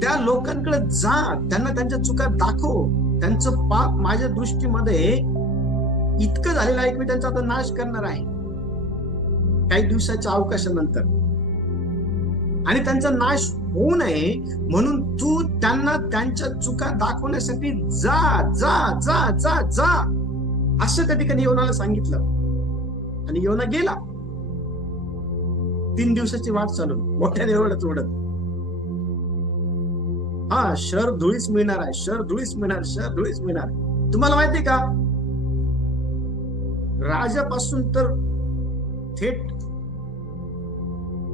त्या लोकांकडे जा, त्यांना त्यांच्या चुका दाखव. त्यांचं पाप माझ्या दृष्टीमध्ये इतकं झालेलं आहे की मी त्यांचा आता नाश करणार आहे काही दिवसाच्या अवकाशानंतर. आणि त्यांचा नाश होऊ नये म्हणून तू त्यांना त्यांच्या चुका दाखवण्यासाठी जा जा जा जा जा असं त्या ठिकाणी योनाला सांगितलं. आणि योना गेला. 3 दिवसाची वाट चालून मोठ्याने ओढत ओढत. हा, शहर धुळीच मिळणार आहे, शहर धुळीच मिळणार, शहर धुळीच मिळणार. तुम्हाला माहितीये का, राजापासून तर थेट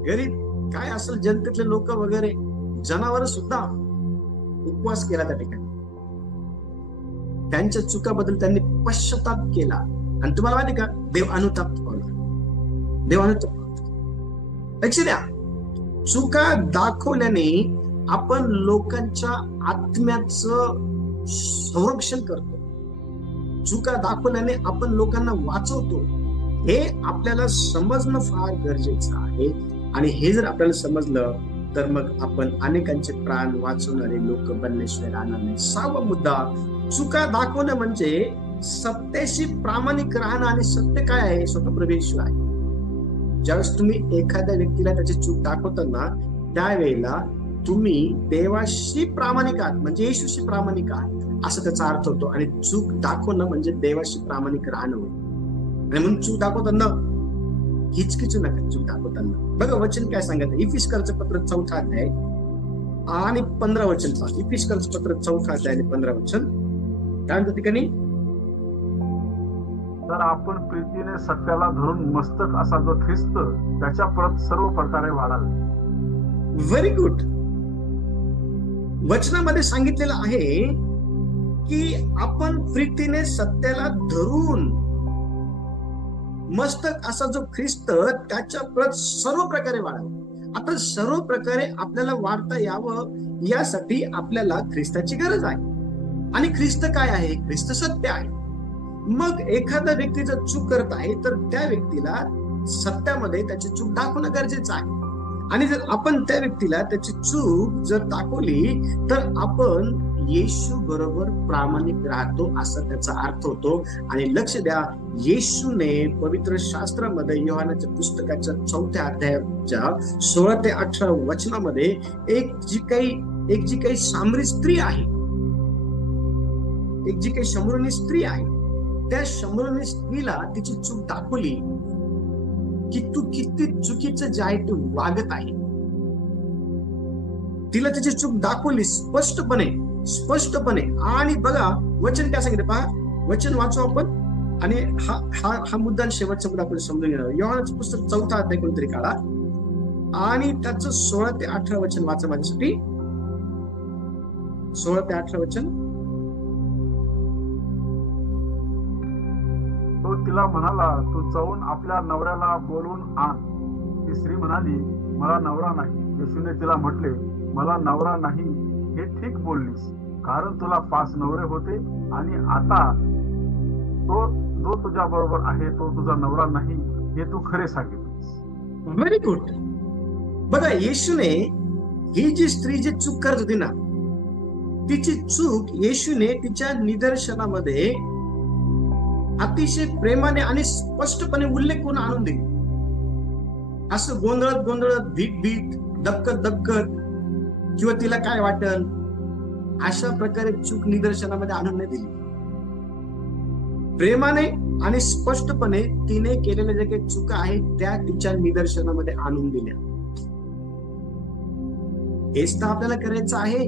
गरीब काय असेल जनतेतले लोक वगैरे जनावर सुद्धा उपवास केला त्या ठिकाणी. त्यांच्या चुकाबद्दल त्यांनी पश्चाताप केला. आणि तुम्हाला माहिती का, देव अनुताप पावला. देव अनुताप. लक्ष द्या, चुका दाखवल्याने आपण लोकांच्या आत्म्याचं संरक्षण करतो. चुका दाखवल्याने आपण लोकांना वाचवतो. हे आपल्याला समजणं फार गरजेचं आहे. आणि हे जर आपल्याला समजलं तर मग आपण अनेकांचे प्राण वाचवणारे लोक बनल्याशिवाय राहणार नाही. 6वा मुद्दा, चुका दाखवणं म्हणजे सत्याशी प्रामाणिक राहणं. आणि सत्य काय आहे? स्वतः प्रभू येशू आहे. ज्यावेळेस तुम्ही एखाद्या व्यक्तीला त्याची चूक दाखवताना त्यावेळेला तुम्ही देवाशी प्रामाणिक आहात, म्हणजे येशूशी प्रामाणिक आहात असं त्याचा अर्थ होतो. आणि चूक दाखवणं म्हणजे देवाशी प्रामाणिक राहणं. आणि म्हणून चूक दाखवताना हिचकिचू नका. चूक दाखवताना बघा वचन काय सांगत आहे. इफिसकरचं पत्र 4 अध्याय आणि 15 वचन पहा. इफिसकरचं पत्र 4 अध्याय आणि 15 वचन काय म्हणतं ठिकाणी? तर आपण प्रीतीने सत्याला धरून मस्तक असा जो ख्रिस्त त्याच्या परत सर्व प्रकारे वाढावे. Very good. वचनामध्ये सांगितलेलं आहे की आपण प्रीतीने सत्याला धरून मस्तक असा जो ख्रिस्त त्याच्या परत सर्व प्रकारे वाढावा. आता सर्व प्रकारे आपल्याला वाढता यावं यासाठी आपल्याला ख्रिस्ताची गरज आहे. आणि ख्रिस्त काय आहे? ख्रिस्त सत्य आहे. मग एखादा व्यक्ती जर चूक करत आहे तर त्या व्यक्तीला सत्यामध्ये त्याची चूक दाखवणं गरजेचं आहे. आणि जर आपण त्या व्यक्तीला त्याची चूक जर दाखवली तर आपण येशू बरोबर प्रामाणिक राहतो असं त्याचा अर्थ होतो. आणि लक्ष द्या, येशूने पवित्र शास्त्रामध्ये योहानाच्या पुस्तकाच्या 4 अध्यायाच्या 16 ते 18 वचनामध्ये एक जी काही सामरी स्त्री आहे, एक जी काही शमरोनी स्त्री आहे, त्या शमरोनी स्त्रीला तिची चूक दाखवली की तू किती चुकीचं जे आहे ते वागत आहे. तिला त्याची चूक दाखवली स्पष्टपणे. आणि बघा वचन काय सांगितलं पहा. वचन वाचू आपण आणि हा मुद्दा शेवटचा मुद्दा आपण समजून घेणार. योहानाचं पुस्तक 4 अध्याय कोणतरी काढा आणि त्याचं 16 ते 18 वचन वाचा माझ्यासाठी. 16 ते 18 वचन. तो तिला म्हणाला, तू जाऊन आपल्या नवऱ्याला बोलवून आण. ती स्त्री म्हणाली, मला नवरा नाही. येशूने तिला म्हटले, मला नवरा नाही हे ठीक बोललीस, कारण तुला 5 नवरे होते आणि आता तो जो तुझ्या बरोबर आहे तो तुझा नवरा नाही हे तू खरे सांगितलीस. Very good. बघा, येशूने ही जी स्त्री जी चूक करत होती ना, तिची चूक येशूने तिच्या निदर्शनामध्ये अतिशय प्रेमाने आणि स्पष्टपणे उल्लेख करून आणून दिली. असं गोंधळत गोंधळत, भीत भीत, दबकत दबकत, किंवा तिला काय वाटल अशा प्रकारे चूक निदर्शनामध्ये आणून नाही दिली. प्रेमाने आणि स्पष्टपणे तिने केलेल्या ज्या काही चुका आहेत त्या तिच्या निदर्शनामध्ये आणून दिल्या. हेच तर आपल्याला करायचं आहे.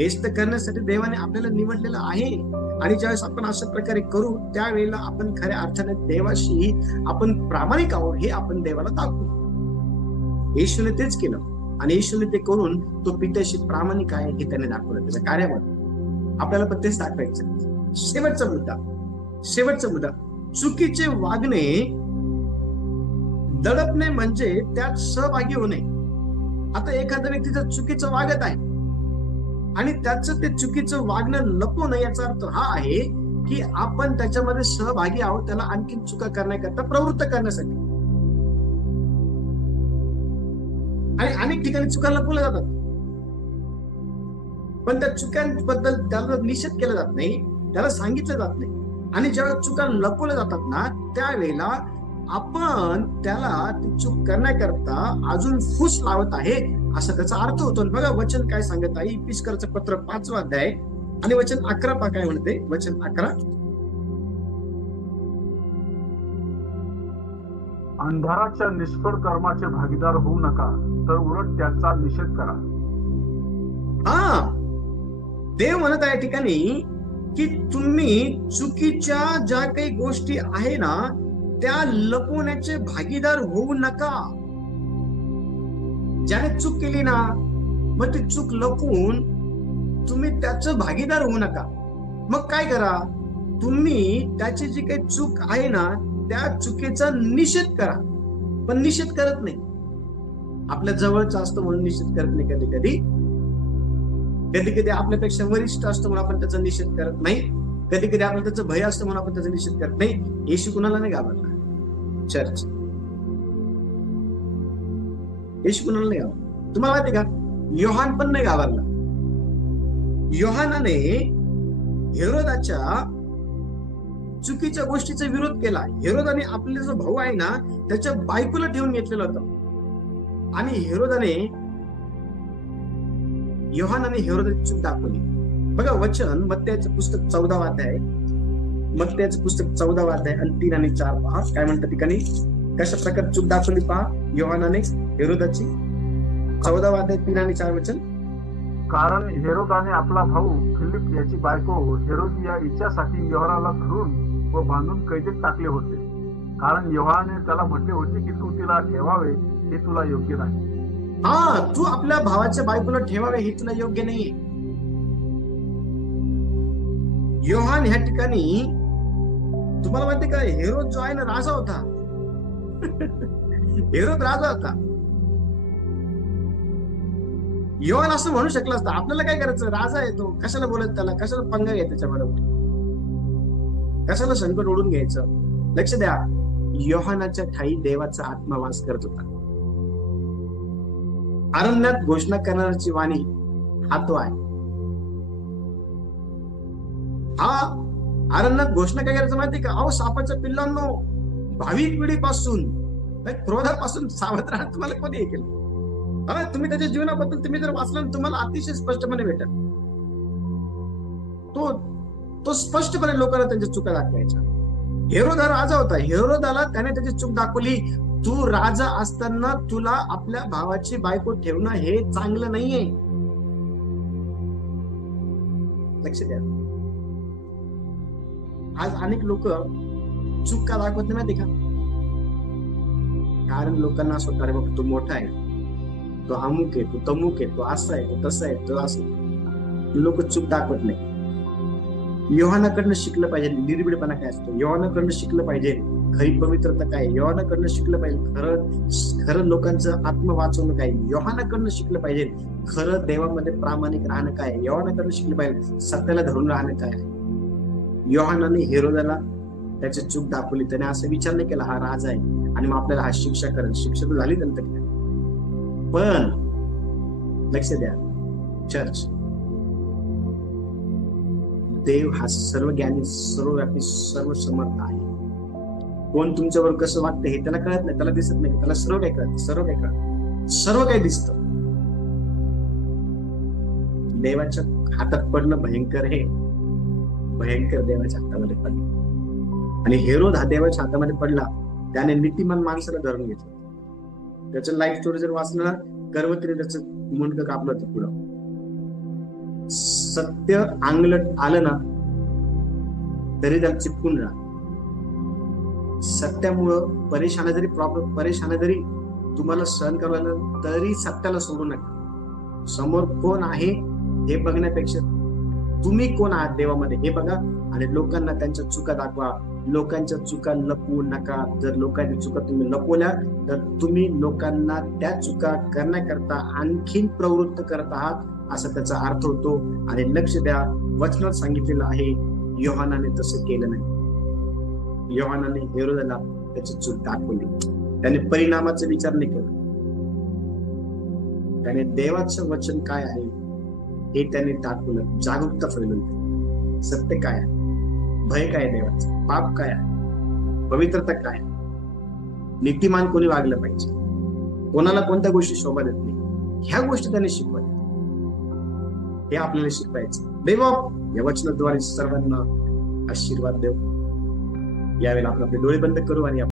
हेच तर करण्यासाठी देवाने आपल्याला निवडलेलं आहे. आणि ज्यावेळेस आपण अशा प्रकारे करू त्यावेळेला आपण खऱ्या अर्थाने देवाशी आपण प्रामाणिक आहोत हे आपण देवाला दाखवू. येशूने तेच केलं आणि येशूने ते करून तो पित्याशी प्रामाणिक आहे हे त्याने दाखवलं त्याच्या कार्यामध्ये. आपल्याला पण तेच दाखवायचं. शेवटचा मुद्दा, चुकीचे वागणे, दडपणे म्हणजे त्यात सहभागी होणे. आता एखाद्या व्यक्तीचं चुकीचं वागत आहे आणि त्याचं ते चुकीचं वागणं लपवणं, याचा अर्थ हा आहे की आपण त्याच्यामध्ये सहभागी आहोत, त्याला आणखीन चुका करण्याकरता प्रवृत्त करण्यासाठी. आणि अनेक ठिकाणी चुका लपवल्या जातात, पण त्या चुकांबद्दल त्याला निषेध केला जात नाही, त्याला सांगितलं जात नाही. आणि ज्यावेळेस चुका लपवल्या जातात ना त्यावेळेला आपण त्याला ती चूक करण्याकरता अजून फूस लावत आहे असा त्याचा अर्थ होतो. बघा वचन काय सांगत आहे, इफिसकरचं पत्र 5वा अध्याय आणि वचन 11 पहा काय म्हणते. वचन 11, अंधाराच्या निष्फळ कर्माचे भागीदार होऊ नका, तर उलट त्याचा निषेध करा. देव म्हणत आहे ठिकाणी की तुम्ही चुकीच्या ज्या काही गोष्टी आहे ना त्या लपवण्याचे भागीदार होऊ नका. ज्याने चूक केली ना मग ती चूक लपवून तुम्ही त्याचं भागीदार होऊ नका. मग काय करा, तुम्ही त्याची जी काही चूक आहे ना त्या चुकीचा निषेध करा. पण निषेध करत नाही, आपल्या जवळचा असतो म्हणून निषेध करत नाही. कधी कधी कधी कधी आपल्यापेक्षा वरिष्ठ असतो म्हणून आपण त्याचा निषेध करत नाही. कधी कधी आपल्याला त्याचं भय असतं म्हणून आपण त्याचा निषेध करत नाही. येशू कुणाला नाही घाबरला. चर्च येशू कुणाला नाही घाबरला. तुम्हाला माहिती का, योहान पण नाही घाबरला. योहानाने हेरोदाच्या चुकीच्या गोष्टीचा विरोध केला. हेरोदाने आपला जो भाऊ आहे ना त्याच्या बायकोला ठेवून घेतलेलं होतं आणि योहानाने हेरोदाची चूक दाखवली. बघा वचन मत्तयाचं पुस्तक 14वा अध्याय, मत्तयाचं पुस्तक 14वा अध्याय आणि 3 आणि 4 पहा काय म्हणतात ठिकाणी. कशा प्रकारे चूक दाखवली पहा योहानाने हेरोदाची. 14वा अध्याय 3 आणि 4 वचन. कारण हेरोदाने आपला भाऊ फिलिप याची बायको हेरोदिया हिच्यासाठी योहानाला धरून व बांधून कैदेत टाकले होते. कारण योहानाने त्याला म्हटले होते की तू तिला ठेवावे हे तुला योग्य नाही. तू आपल्या भावाच्या बायकोला ठेवावे हे तुला योग्य नाहीये. योहान ह्या ठिकाणी तुम्हाला माहिती का, हेरोद जो आहे ना राजा होता. हेरोद राजा होता. योहान असं म्हणू शकला असता, आपल्याला काय करायचं, राजा येतो कशाला बोलत, त्याला कशाला पंगा घ्यायचा, त्याच्याबरोबर कशाला संकट ओढून घ्यायचं. लक्ष द्या, योहानाच्या ठाई देवाचा आत्मा वास करत होता. अरण्यात घोषणा करणाऱ्याची वाणी हा तो आहे. अरण्यात घोषणा काय करायचं माहिती का, अहो सापाच्या पिल्लांनो, भावी पिढीपासून क्रोधापासून सावध राहा. तुम्हाला कोणी हे केलं, तुम्ही त्याच्या जीवनाबद्दल तुम्ही जर वाचलं तुम्हाला अतिशय स्पष्टपणे भेटेल. तो स्पष्टपणे लोकांना त्यांच्या चुका दाखवायच्या. हेरोद हा राजा होता. हेरोदाला त्याने त्याची चूक दाखवली. तू राजा असताना तुला आपल्या भावाची बायको ठेवणं हे चांगलं नाहीये. लक्ष द्या. आज अनेक लोक चूक का दाखवत नाही का, कारण लोकांना असं होतं, अरे बाबा तो मोठा आहे, तो अमुक आहे, तो तमुक आहे, तो असा आहे, तो तसा आहे, तो असं. लोक चूक दाखवत नाही. योहानाकडनं शिकलं पाहिजे निर्भीडपणा काय असतो, योहानाकडनं शिकलं पाहिजे खरी पवित्रता काय, योहानाकडनं शिकलं पाहिजे खरं लोकांचं आत्म वाचवणं काय, योहानाकडनं शिकलं पाहिजे खरं देवामध्ये प्रामाणिक राहणं काय, योहानाकडनं शिकलं पाहिजे सत्याला धरून राहणं काय. योहानाने हेरोदाला त्याची चूक दाखवली, त्याने असं विचार नाही केला हा राजा आहे आणि मग आपल्याला हा शिक्षा करेल. शिक्षा तर झाली नंतर, पण लक्ष द्या चर्च, देव हा सर्व ज्ञानी, सर्वव्यापी, सर्व समर्थ आहे. कोण तुमच्यावर कसं वागतं हे त्याला कळत नाही, त्याला दिसत नाही, त्याला सर्व काही कळत, सर्व काही दिसत. देवाच्या हातात पडणं भयंकर आहे, भयंकर देवाच्या हातामध्ये पडलं. आणि हेरोद हा देवाच्या हातामध्ये पडला, त्याने नीतिमान माणसाला धरून घेतलं. त्याचं लाईफ स्टोरी जर वाचलं, गर्भवतीने त्याचं मुंडकं कापलं होतं पुढं. सत्य अंगलट आलं ना तरी त्याला चिपकून राहा. सत्यामुळं परेशाना जरी तुम्हाला सहन करायला तरी सत्याला सोडू नका. समोर कोण आहे हे बघण्यापेक्षा तुम्ही कोण आहात देवामध्ये हे बघा आणि लोकांना त्यांच्या चुका दाखवा. लोकांच्या चुका लपवू नका. जर लोकांच्या चुका तुम्ही लपवल्या तर तुम्ही लोकांना त्या चुका करण्याकरता आणखीन प्रवृत्त करत आहात असा त्याचा अर्थ होतो. आणि लक्ष द्या, वचनात सांगितलेलं आहे योहानाने तसं केलं नाही. योहानाने हेरोदाला त्याची चूक दाखवली, त्याने परिणामाचा विचार नाही केला. त्याने देवाचं वचन काय आहे हे त्याने दाखवलं, जागरूकता फैलवली. सत्य काय आहे, भय काय देवाचं, पाप काय आहे, पवित्रता काय, नीतिमान कोणी वागलं पाहिजे, कोणाला कोणत्या गोष्टी शोभा देत नाही, ह्या गोष्टी त्याने शिकवल्या. हे आपल्याला शिकवायचं. देवा या वचनाद्वारे सर्वांना आशीर्वाद देव. यावेळेला आपण आपले डोळे बंद करू आणि